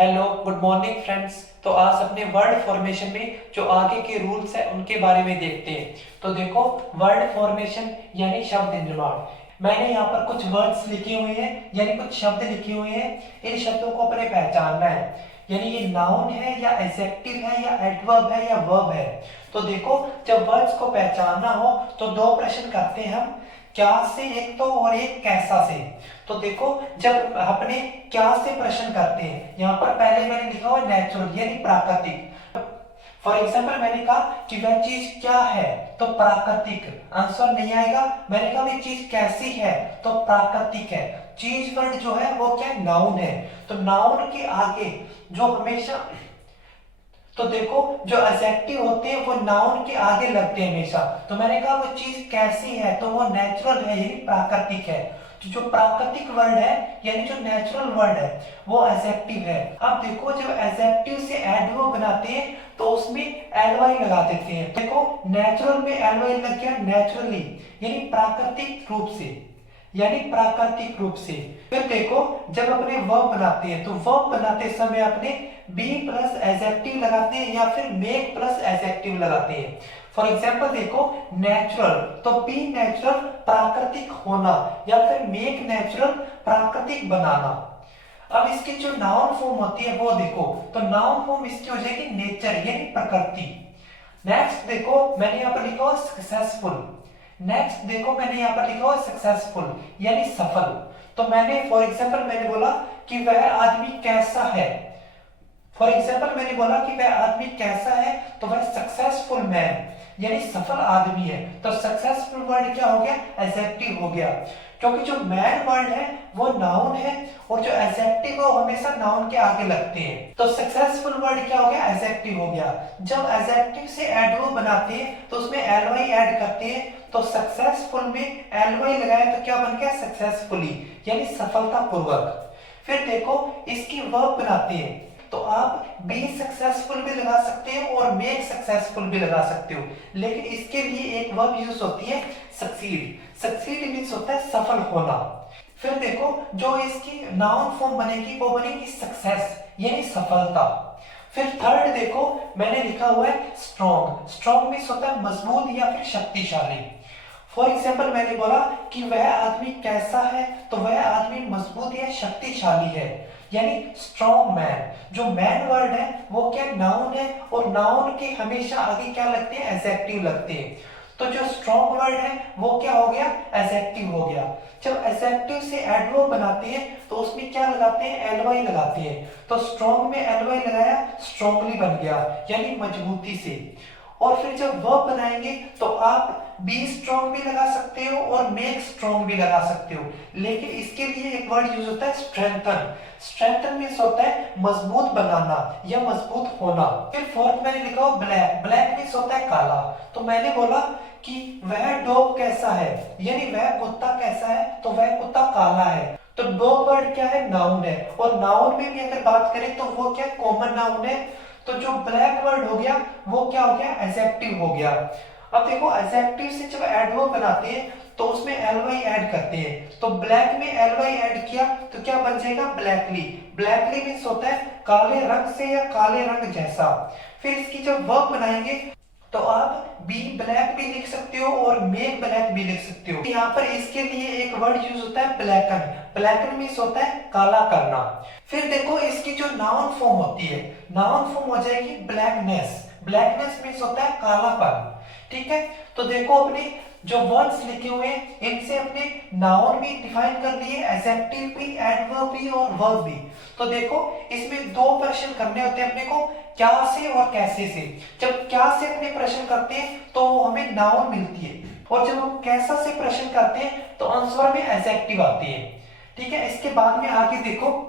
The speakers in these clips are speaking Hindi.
Hello good morning friends. तो आज अपने वर्ड फॉर्मेशन में जो आगे के रूल्स है उनके बारे में देखते हैं। तो देखो, वर्ड फॉर्मेशन यानी शब्द निर्माण। मैंने यहाँ पर कुछ वर्ड्स लिखे हुए हैं यानी कुछ शब्द लिखे हुए हैं। इन शब्दों को अपने पहचानना है, यानी ये नाउन है या एडजेक्टिव है या एडवर्ब है या वर्ब है। तो देखो, जब वर्ड्स को पहचानना हो तो दो प्रश्न करते हैं हम, क्या से एक तो और एक कैसा से। तो देखो, जब अपने क्या से प्रश्न करते हैं, यहाँ पर पहले मैंने लिखा हुआ नेचुरल यानी प्राकृतिक। फॉर एग्जाम्पल मैंने कहा कि वह चीज क्या है, तो प्राकृतिक आंसर नहीं आएगा। मैंने कहा वह चीज कैसी है, तो प्राकृतिक है। चीज वर्ड जो है वो क्या है, नाउन है। तो नाउन के आगे जो हमेशा, तो देखो जो एडजेक्टिव होते हैं वो नाउन के आगे लगते हैं हमेशा। तो मैंने कहा वो चीज कैसी है, तो वो नेचुरल है यानी प्राकृतिक है। तो जो प्राकृतिक वर्ड है यानी जो नेचुरल वर्ड है वो एडजेक्टिव है। अब देखो, जब एडजेक्टिव से एडवर्ब बनाते हैं तो उसमें एलवाई लगा देते हैं। देखो, नेचुरल में एलवाई लग गया, नेचुरली यानी प्राकृतिक रूप से, यानी प्राकृतिक रूप से। फिर देखो, जब अपने वर्ब बनाते हैं तो वर्ब बनाते समय अपने बी प्लस एडजेक्टिव लगाते हैं या फिर मेक प्लस एडजेक्टिव लगाते हैं। फॉर एग्जाम्पल देखो, नेचुरल तो बी नेचुरल प्राकृतिक होना, या फिर मेक नेचुरल प्राकृतिक बनाना। अब इसकी जो नाउन फॉर्म होती है वो देखो, तो नाउन फॉर्म इसकी हो जाएगी नेचर यानी प्रकृति। नेक्स्ट देखो, मैंने यहाँ पर लिखा हुआ सक्सेसफुल। नेक्स्ट देखो, मैंने यहाँ पर लिखा हुआ सक्सेसफुल यानी सफल। तो मैंने फॉर एग्जाम्पल मैंने बोला कि वह आदमी कैसा है। फॉर एग्जाम्पल मैंने बोला कि वह आदमी कैसा है, तो वह सक्सेसफुल मैन यानी सफल आदमी है। तो सक्सेसफुल वर्ड क्या हो गया, एडजेक्टिव हो गया, क्योंकि जो मैन वर्ड है वो नाउन है और जो एडजेक्टिव है वो हमेशा नाउन के आगे लगते हैं। तो सक्सेसफुल वर्ड क्या हो गया, एडजेक्टिव हो गया। जब एडजेक्टिव से एडवर्ब बनाते हैं तो उसमें एलवाई ऐड करते हैं। तो सक्सेसफुल में एलवाई लगाया तो क्या बन गया, सक्सेसफुली यानी सफलतापूर्वक। फिर देखो, इसकी वर्ब बनाते हैं तो आप बी सक्सेसफुल भी लगा सकते हो और मेक सक्सेसफुल भी लगा सकते हो, लेकिन इसके लिए एक वर्ब यूज होती है सक्सीड। सक्सीड मींस होता है सफल होना। फिर देखो, जो इसकी नाउन फॉर्म बनेगी वो बनेगी सक्सेस यानी सफलता। फिर थर्ड देखो, मैंने लिखा हुआ है स्ट्रॉन्ग। स्ट्रॉन्ग मींस होता है मजबूत या फिर शक्तिशाली। फॉर एग्जाम्पल मैंने बोला कि वह आदमी कैसा है, तो वह आदमी मजबूत या शक्तिशाली है यानी स्ट्रॉन्ग मैन। जो मैन वर्ड है वो क्या, नाउन है, और नाउन के हमेशा आगे क्या लगते हैं, एडजेक्टिव लगते हैं। तो जो स्ट्रॉन्ग वर्ड है वो क्या हो गया, एडजेक्टिव हो गया। जब एडजेक्टिव से एडवर्ब बनाते हैं तो उसमें क्या लगाते हैं, एलवाई लगाते हैं। तो स्ट्रॉन्ग में एलवाई लगाया, स्ट्रॉन्गली बन गया यानी मजबूती से। और फिर जब वर्ब बनाएंगे तो आप बी स्ट्रॉन्ग भी लगा सकते हो और मेक स्ट्रॉन्ग भी लगा सकते हो, लेकिन इसके लिए एक वर्ड यूज होता है स्ट्रेंथन। स्ट्रेंथन मींस होता है मजबूत बनाना या मजबूत होना। फिर फोर्थ मैंने लिखा हो ब्लैक। ब्लैक मींस होता है काला। तो मैंने बोला कि वह डॉग कैसा है, यानी वह कुत्ता कैसा है, तो वह कुत्ता काला है। तो डॉग वर्ड क्या है, नाउन है, और नाउन में भी अगर बात करें तो वो क्या, कॉमन नाउन है। तो जो ब्लैक वर्ड हो गया वो क्या हो गया, एडजेक्टिव हो गया। अब देखो, एडजेक्टिव से जब एडवर्ब बनाते हैं तो उसमें एलवाई ऐड करते हैं। तो ब्लैक में एलवाई ऐड किया तो क्या बन जाएगा, ब्लैकली। ब्लैकली मींस होता है काले रंग से या काले रंग जैसा। फिर इसकी जब वर्ब बनाएंगे तो आप बी ब्लैक भी लिख सकते हो और मेक ब्लैक भी लिख सकते हो। यहाँ पर इसके लिए एक वर्ड यूज होता है ब्लैकन। ब्लैकन मींस होता है काला करना। फिर देखो, इसकी जो नाउन फॉर्म होती है, नाउन फॉर्म हो जाएगी ब्लैकनेस। ब्लैकनेस मींस होता है कालापन। ठीक है, तो देखो अपने जो वर्ड्स लिखे हुए हैं इनसे अपने नाउन भी डिफाइन कर लिए, एडजेक्टिव भी, एडवर्ब भी और वर्ब भी। तो देखो, इसमें दो प्रश्न करने होते हैं अपने को, क्या से और कैसे से। जब क्या से अपने प्रश्न करते हैं तो हमें नाउन मिलती है, और जब हम कैसा से प्रश्न करते हैं तो आंसर में एडजेक्टिव आती है। ठीक है, इसके बाद में आगे देखो,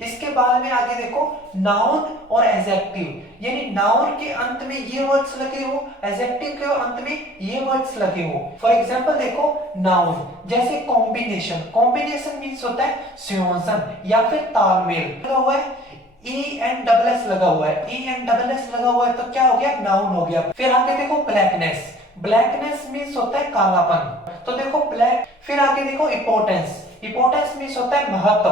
इसके बाद में आगे देखो नाउन और एडजेक्टिव, यानी नाउन के अंत में ये वर्ड्स लगे हो, एडजेक्टिव के अंत में ये वर्ड्स लगे हो। फॉर एग्जांपल देखो, नाउन जैसे कॉम्बिनेशन। कॉम्बिनेशन मींस होता है संयोजन या फिर तालमेल। लगा हुआ है ई एन डबल एस लगा हुआ है, ई एन डबल एस लगा हुआ है तो क्या हो गया, नाउन हो गया। फिर आगे देखो ब्लैकनेस। ब्लैकनेस मींस होता है कालापन, तो देखो ब्लैक। फिर आगे देखो इंपॉर्टेंस। इंपॉर्टेंस मींस होता है महत्व,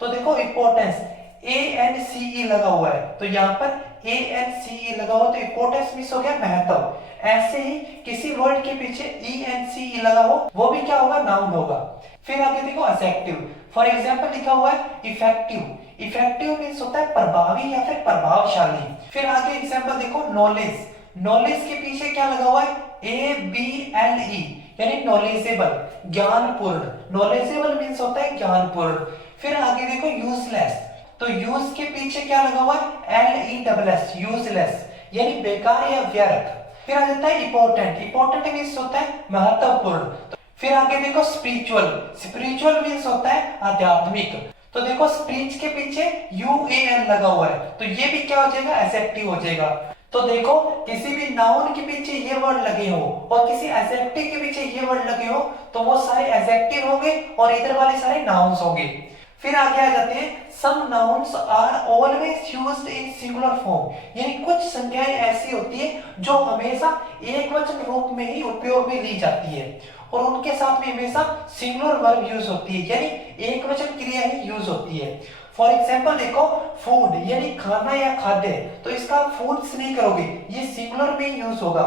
तो देखो इंपॉर्टेंस ANCE लगा हुआ है, तो यहाँ पर ANCE लगा हुआ तो इंपॉर्टेंस मिस हो गया, महत्व। ऐसे ही किसी वर्ड के पीछे ENCE लगा हो वो भी क्या होगा, नाउन होगा। फिर आगे देखो एडजेक्टिव, फॉर एग्जांपल लिखा हुआ है इफेक्टिव। इफेक्टिव मींस होता है प्रभावी या फिर प्रभावशाली। फिर आगे एग्जांपल देखो नॉलेज। नॉलेज के पीछे क्या लगा हुआ है, ABLE यानी नॉलेजेबल, ज्ञानपूर्ण। नॉलेजेबल मींस होता है ज्ञानपूर्ण। फिर आगे देखो यूजलेस, तो यूज के पीछे क्या लगा हुआ है, LESS, यूजलेस यानी बेकार या व्यर्थ। फिर आ जाता है इंपॉर्टेंट। इंपॉर्टेंट मींस होता है महत्वपूर्ण। फिर आगे देखो स्पिरिचुअल। स्पिरिचुअल मींस होता है आध्यात्मिक। तो देखो स्पीच के पीछे UAN लगा हुआ है, तो ये भी क्या हो जाएगा, एडजेक्टिव हो जाएगा। तो देखो किसी भी नाउन के पीछे ये वर्ड लगे हो और किसी एडजेक्टिव के पीछे ये वर्ड लगे हो तो वो सारे एडजेक्टिव होंगे और इधर वाले सारे नाउन्स होंगे। फिर आगे आ जाते हैं, some nouns are always used in singular form, यानी कुछ संख्याएं ऐसी होती है जो हमेशा एक वचन रूप में ही उपयोग में ली जाती है और उनके साथ में हमेशा सिंगुलर वर्ब यूज होती है, यानी एक वचन क्रिया ही यूज होती है। फॉर एग्जाम्पल देखो फूड यानी खाना या खाद्य, तो इसका फूड्स नहीं करोगे, ये सिंगुलर में यूज होगा।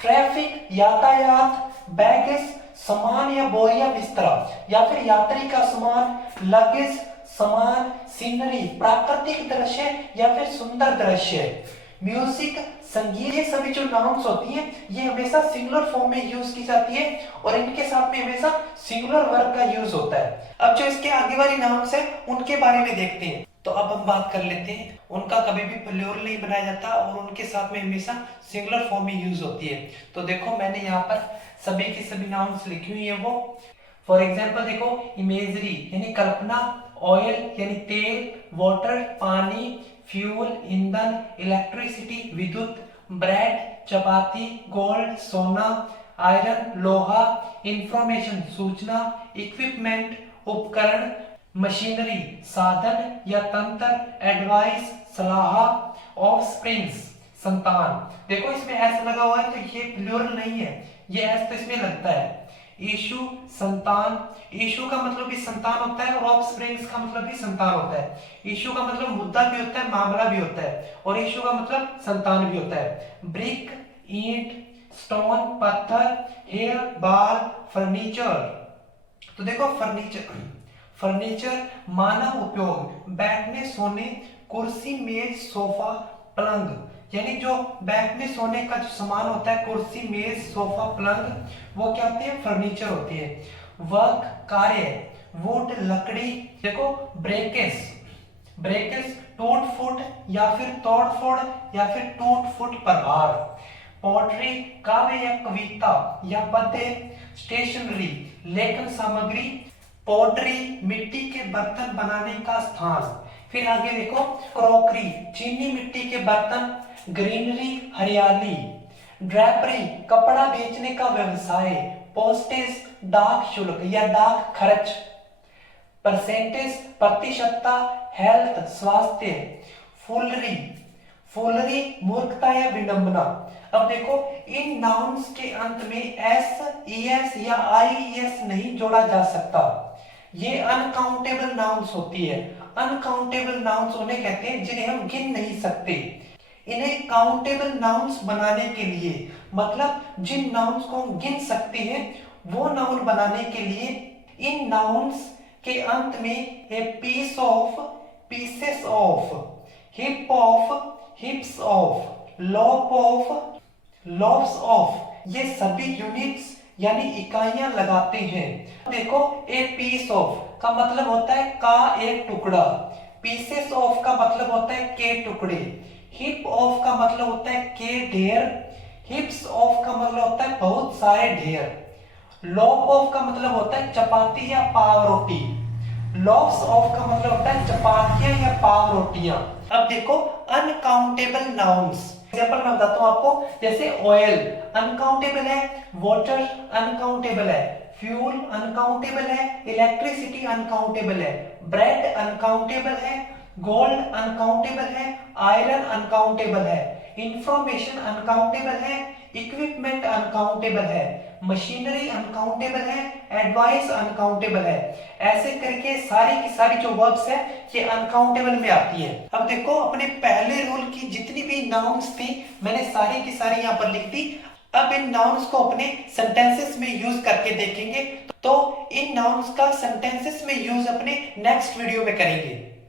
ट्रैफिक यातायात, बैगेज सामान या बोरिया बिस्तरा, या फिर यात्री का सामान, लगेज सामान, सीनरी प्राकृतिक दृश्य या फिर सुंदर दृश्य, म्यूजिक संगीत, ये सभी जो नाउन्स होती हैं ये हमेशा सिंगुलर फॉर्म में यूज की जाती है और इनके साथ में हमेशा सिंगुलर वर्ब का यूज होता है। अब जो इसके आगे वाली नाउन्स है उनके बारे में देखते हैं। तो अब हम बात कर लेते हैं, उनका कभी भी प्लूरल नहीं बनाया जाता और उनके साथ में हमेशा सिंगुलर फॉर्म में यूज होती है। तो देखो मैंने यहाँ पर सभी की सभी नाउन्स लिखी हुई है वो। फॉर एग्जाम्पल देखो इमेजरी यानी कल्पना, ऑयल यानी तेल, वाटर पानी, फ्यूल ईंधन, इलेक्ट्रिसिटी विद्युत, ब्रेड चपाती, गोल्ड सोना, आयरन लोहा, इंफॉर्मेशन सूचना, इक्विपमेंट उपकरण, मशीनरी साधन या तंत्र, एडवाइस सलाह, ऑफस्प्रिंग्स संतान। देखो इसमें एस लगा हुआ है तो ये प्लूरल नहीं है, ये एस तो इसमें लगता है। इशू संतान, इशू का मतलब भी संतान होता है और ऑफस्प्रिंग्स का मतलब भी संतान होता है। इशू का मतलब मुद्दा भी होता है, मामला भी होता है, और इशू का मतलब संतान भी होता है। ब्रिक ईंट, स्टोन पत्थर, हेयर बाल, फर्नीचर। तो देखो फर्नीचर, फर्नीचर मानव उपयोग, बैठने सोने, कुर्सी मेज सोफा पलंग, यानी जो बैठने सोने का जो सामान होता है कुर्सी मेज सोफा पलंग, वो क्या होती है, फर्नीचर होती है। वर्क कार्य, वुड लकड़ी। देखो ब्रेकेस, ब्रेकेस टूट फुट या फिर तोड़ फोड़ या फिर टूट फुट प्रहार। पोट्री काव्य या कविता या पद्य। स्टेशनरी लेखन सामग्री। पोट्री मिट्टी के बर्तन बनाने का स्थान। फिर आगे देखो क्रॉकरी चीनी मिट्टी के बर्तन। ग्रीनरी हरियाली। ड्रैपरी कपड़ा बेचने का व्यवसाय। पोस्टेज डाक शुल्क या डाक खर्च। परसेंटेज प्रतिशतता। हेल्थ स्वास्थ्य। फुलरी, फुलरी मूर्खता या विडंबना। अब देखो इन नाउन्स के अंत में एस, ईएस या आईएस नहीं जोड़ा जा सकता। ये अनकाउंटेबल नाउन्स होती है। अनकाउंटेबल नाउन्स उन्हें कहते हैं जिन्हें हम गिन नहीं सकते। इन्हें काउंटेबल नाउन्स बनाने के लिए, मतलब जिन नाउन्स को हम गिन सकते हैं वो नाउन बनाने के लिए इन नाउन्स के अंत में a piece of, pieces of, heap of, heaps of, lop of, lops of, ये सभी यूनिट्स यानी इकाइयां लगाते हैं। देखो ए पीस ऑफ का मतलब होता है का एक टुकड़ा। पीसेस ऑफ का मतलब होता है के टुकड़े। हिप ऑफ का मतलब होता है के ढेर। हिप्स ऑफ का मतलब होता है बहुत सारे ढेर। लॉप ऑफ का मतलब होता है चपाती या पाव रोटी। लॉप्स ऑफ का मतलब होता है चपातियां या पाव रोटियां। अब देखो अनकाउंटेबल नाउन्स, एग्जांपल मैं बताता हूं आपको, जैसे ऑयल अनकाउंटेबल है, वाटर अनकाउंटेबल है, फ्यूल अनकाउंटेबल है, इलेक्ट्रिसिटी अनकाउंटेबल है, ब्रेड अनकाउंटेबल है, गोल्ड अनकाउंटेबल है, आयरन अनकाउंटेबल है, इंफॉर्मेशन अनकाउंटेबल है, इक्विपमेंट अनकाउंटेबल है, मशीनरी अनकाउंटेबल है, एडवाइस अनकाउंटेबल है। ऐसे करके सारी की सारी जो वर्ब्स है ये अनकाउंटेबल में आती है। अब देखो अपने पहले रूल की जितनी भी नाउन्स थी मैंने सारी की सारी यहाँ पर लिख दी। अब इन नाउन्स को अपने सेंटेंसेस में यूज करके देखेंगे। तो इन नाउन्स का सेंटेंसेस में यूज अपने नेक्स्ट वीडियो में करेंगे।